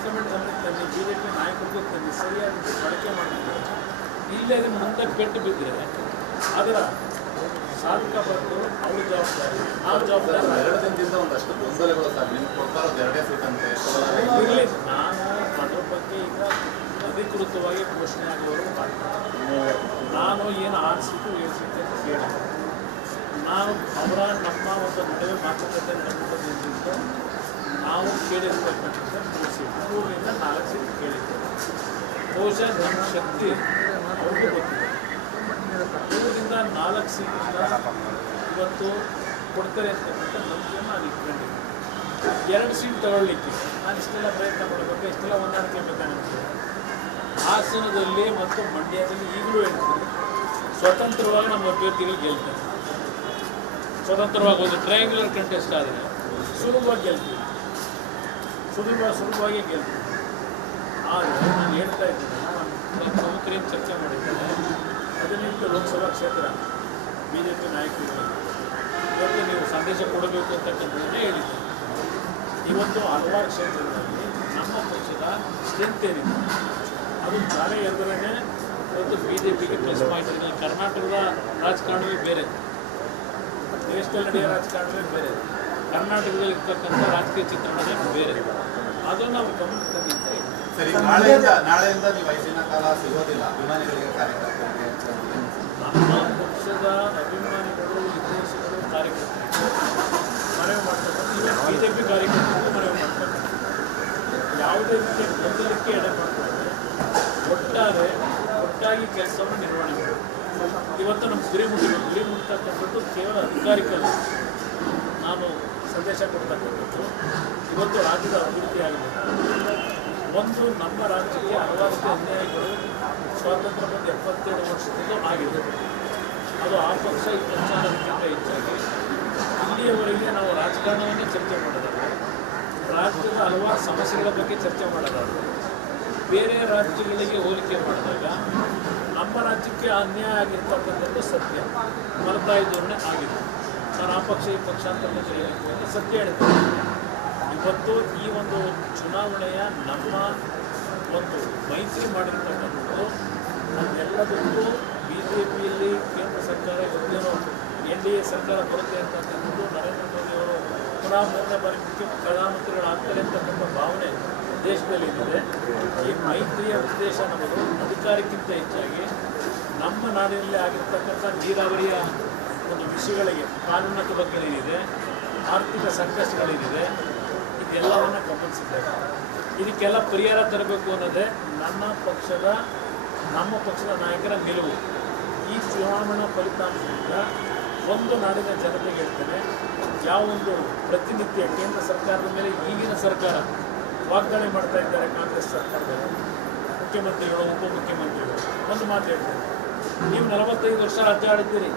High command ಗಮನಕ್ಕೆ ತಂದು BJP ನಾಯಕರಿಗೂ ತಂದು ಸರಿಯಾಗಿ ಬಳಕೆ ಮಾಡಿದ್ದಾರೆ. ಇಲ್ಲೇ ಅದನ್ನು ಮುಂದೆ ಪೆಟ್ಟು ಬಿದ್ದರೆ ಅದರ ಸಾಧಕ ಬಂದು ಅವ್ರ ಜವಾಬ್ದಾರಿ, ನಾವು ಜವಾಬ್ದಾರಿ. 2 ದಿನದಿಂದ ಒಂದಷ್ಟು ಗೊಂದಲಗಳು ಸರ್, ನಿಮ್ಗೆ ಕೊಡ್ತಾರೋ 2 ಸೀಟ್ ಅಂತೆ ಇರಲಿ. ನಾನು ಅದ್ರ ಬಗ್ಗೆ ಈಗ ಅಧಿಕೃತವಾಗಿ ಘೋಷಣೆ ಆಗುವವರೆಗೂ ಮಾಡ್ತೀನಿ. ನಾನು ಏನು 6 ಸೀಟು 7 ಸೀಟು ಅಂತ ಕೇಳಿ ನಾವು ಅವರ ನಮ್ಮ ಒಂದು ನಡುವೆ ಮಾತುಕತೆ ನಡೆದುಕೊಂಡಿದ್ದು ನಾವು ಕೇಳಿರ್ತಕ್ಕಂಥ 3 ಸೀಟು, 3ರಿಂದ 4 ಸೀಟು ಕೇಳಿದ್ದೇವೆ. ಬಹುಶಃ ನಮ್ಮ ಶಕ್ತಿ ಅವ್ರಿಗೂ ಗೊತ್ತಿದೆ. 3ರಿಂದ 4 ಸೀಟಿಂದ ಇವತ್ತು ಕೊಡ್ತಾರೆ ಅಂತಕ್ಕಂಥ ನಂಬಿಕೆಯನ್ನು ನಾನು ಇಟ್ಕೊಂಡಿದ್ದೀನಿ. 2 ಸೀಟ್ ತಗೊಳ್ಳಿಕ್ಕೆ ನಾನು ಇಷ್ಟೆಲ್ಲ ಪ್ರಯತ್ನ ಮಾಡಬೇಕು, ಇಷ್ಟೆಲ್ಲ ಹೊಂದಾಣಿಕೆ ಬೇಕಾಗುತ್ತೆ. ಹಾಸನದಲ್ಲಿ ಮತ್ತು ಮಂಡ್ಯದಲ್ಲಿ ಈಗಲೂ ಹೇಳ್ತೀನಿ, ಸ್ವತಂತ್ರವಾಗಿ ನಮ್ಮ ಅಭ್ಯರ್ಥಿಗಳು ಗೆಲ್ತಾರೆ. ಸ್ವತಂತ್ರವಾಗಿ ಒಂದು ಟ್ರಯಾಂಗ್ಯುಲರ್ ಕಂಟೆಸ್ಟ್ ಆದರೆ ಸುಲಭವಾಗಿ ಗೆಲ್ತೀವಿ, ಸುಲಭವಾಗಿ ಗೆಲ್ತೀವಿ. ಆದರೆ ನಾನು ಹೇಳ್ತಾ ಇದ್ದೀನಿ, ನಾನು ಪ್ರಮುಖರೇನು ಚರ್ಚೆ ಮಾಡಿದ್ದೇನೆ. 15 ಲೋಕಸಭಾ ಕ್ಷೇತ್ರ BJP ನಾಯಕರುಗಳಿಗೆ ಇವತ್ತು ನೀವು ಸಂದೇಶ ಕೊಡಬೇಕು ಅಂತಕ್ಕಂಥದ್ದನ್ನೇ ಹೇಳಿದ್ದೆ. ಇವತ್ತು ಹಲವಾರು ಕ್ಷೇತ್ರಗಳಲ್ಲಿ ನಮ್ಮ ಪಕ್ಷದ ಸ್ಟ್ರೆಂತ್ ಏನಿದೆ ಅದು ಧಾರೆ ಎದುರೇ ಇವತ್ತು BJPಗೆ ಪ್ಲಸ್ ಪಾಯಿಂಟ್ ಇದೆ. ಕರ್ನಾಟಕದ ರಾಜಕಾರಣವೇ ಬೇರೆ, ದೇಶದಲ್ಲಿ ನಡೆಯೋ ರಾಜಕಾರಣವೇ ಬೇರೆ, ಕರ್ನಾಟಕದಲ್ಲಿ ಇರ್ತಕ್ಕಂಥ ರಾಜಕೀಯ ಚಿತ್ರಣವೇ ಬೇರೆ. ಅದನ್ನು ನಾವು ಗಮನಕ್ಕೆ ತಂದಿದ್ದೆ. ಸರಿ, ನಾಳೆಯಿಂದ ನೀವು 5 ದಿನ ಕಾಲ ಸಿಗೋದಿಲ್ಲ ಅಭಿಮಾನಿಗಳಿಗೆ, ಕಾರ್ಯಕರ್ತರಿಗೆ. ನಮ್ಮ ಪಕ್ಷದ ಅಭಿಮಾನಿಗಳು, ವಿದೇಶಿಗಳು, ಕಾರ್ಯಕರ್ತರು ಮನವಿ ಮಾಡ್ತಕ್ಕಂಥ BJP ಕಾರ್ಯಕರ್ತರು ಮನವಿ ಮಾಡ್ತಾರೆ. ಯಾವುದೇ ರೀತಿಯ ಗೊಂದಲಕ್ಕೆ ಎಡೆ ಮಾಡ್ತಾರೆ. ಒಟ್ಟಾಗಿ ಕೆಲಸವನ್ನು ನಿರ್ವಹಣೆ ಮಾಡಬೇಕು. ಇವತ್ತು ನಮ್ಮ ಗುರಿ ಮುಟ್ಟತಕ್ಕಂಥದ್ದು ಕೇವಲ ಅಧಿಕಾರಿಕಲ್ಲ. ನಾನು ಸಂದೇಶ ಕೊಡ್ತಕ್ಕಂಥದ್ದು ಇವತ್ತು ರಾಜ್ಯದ ಅಭಿವೃದ್ಧಿ ಆಗಿದೆ. ಒಂದು ನಮ್ಮ ರಾಜ್ಯಕ್ಕೆ ಹಲವಾರು ಅನ್ಯಾಯಗಳು ಸ್ವಾತಂತ್ರ್ಯ ಬಂದು 77 ವರ್ಷದಲ್ಲೂ ಆಗಿದೆ. ಅದು ಆ ಪಕ್ಷ ಈ ಪಕ್ಷ ಅನ್ನೋದಕ್ಕಿಂತ ಹೆಚ್ಚಾಗಿ ಇಲ್ಲಿಯವರೆಗೆ ನಾವು ರಾಜಕಾರಣವನ್ನೇ ಚರ್ಚೆ ಮಾಡೋದಾದರೆ, ರಾಜ್ಯದ ಹಲವಾರು ಸಮಸ್ಯೆಗಳ ಬಗ್ಗೆ ಚರ್ಚೆ ಮಾಡೋದಾದರೆ, ಬೇರೆ ರಾಜ್ಯಗಳಿಗೆ ಹೋಲಿಕೆ ಮಾಡಿದಾಗ ನಮ್ಮ ರಾಜ್ಯಕ್ಕೆ ಅನ್ಯಾಯ ಆಗಿರ್ತಕ್ಕಂಥದ್ದು ಸತ್ಯ, ಮಲತಾಯಿ ಧೋರಣೆ ಆಗಿದೆ. ನಾನು ಆ ಪಕ್ಷ ಈ ಪಕ್ಷ ಅಂತ ಹೇಳಲಿಕ್ಕೆ ಸತ್ಯ ಹೇಳ್ತೇನೆ. ಇವತ್ತು ಈ ಒಂದು ಚುನಾವಣೆಯ ನಮ್ಮ ಒಂದು ಮೈತ್ರಿ ಮಾಡಿರ್ತಕ್ಕಂಥದ್ದು ನಮ್ಮೆಲ್ಲದಕ್ಕೂ BJPಯಲ್ಲಿ ಕೇಂದ್ರ ಸರ್ಕಾರ ಇವತ್ತೇನೋ NDA ಸರ್ಕಾರ ಬರುತ್ತೆ ಅಂತಕ್ಕಂಥದ್ದು, ನರೇಂದ್ರ ಮೋದಿ ಅವರು ಪುನಃ 3ನೇ ಬಾರಿ ಪ್ರಧಾನಮಂತ್ರಿಗಳಾಗ್ತಾರೆ ಅಂತಕ್ಕಂಥ ಭಾವನೆ ದೇಶದಲ್ಲಿ ಇದೆ. ಈ ಮೈತ್ರಿಯ ಉದ್ದೇಶ ನಮ್ಮದು ಅಧಿಕಾರಕ್ಕಿಂತ ಹೆಚ್ಚಾಗಿ ನಮ್ಮ ನಾಡಿನಲ್ಲಿ ಆಗಿರ್ತಕ್ಕಂಥ ನೀರಾವರಿಯ ಒಂದು ವಿಷಯಗಳಿಗೆ, ಕಾನೂನು ತೊಡಕುಗಳೇನಿದೆ, ಆರ್ಥಿಕ ಸಂಕಷ್ಟಗಳೇನಿದೆ, ಇದೆಲ್ಲವನ್ನು ಗಮನಿಸಿದ್ದೇವೆ. ಇದಕ್ಕೆಲ್ಲ ಪರಿಹಾರ ತರಬೇಕು ಅನ್ನೋದೇ ನಮ್ಮ ಪಕ್ಷದ ನಾಯಕರ ನಿಲುವು. ಈ ಚುನಾವಣಾ ಫಲಿತಾಂಶದಿಂದ ಒಂದು ನಾಡಿನ ಜನತೆಗೆ ಹೇಳ್ತೇನೆ, ಯಾವೊಂದು ಪ್ರತಿನಿತ್ಯ ಕೇಂದ್ರ ಸರ್ಕಾರದ ಮೇಲೆ ಈಗಿನ ಸರ್ಕಾರ ವಾಗ್ದಾಳಿ ಮಾಡ್ತಾ ಇದ್ದಾರೆ ಕಾಂಗ್ರೆಸ್ ಸರ್ಕಾರದಲ್ಲಿ, ಮುಖ್ಯಮಂತ್ರಿಗಳು, ಉಪಮುಖ್ಯಮಂತ್ರಿಗಳು ಒಂದು ಮಾತು ಹೇಳ್ತಾರೆ, ನೀವು 45 ವರ್ಷ ರಾಜ್ಯ ಆಳಿದ್ದೀರಿ,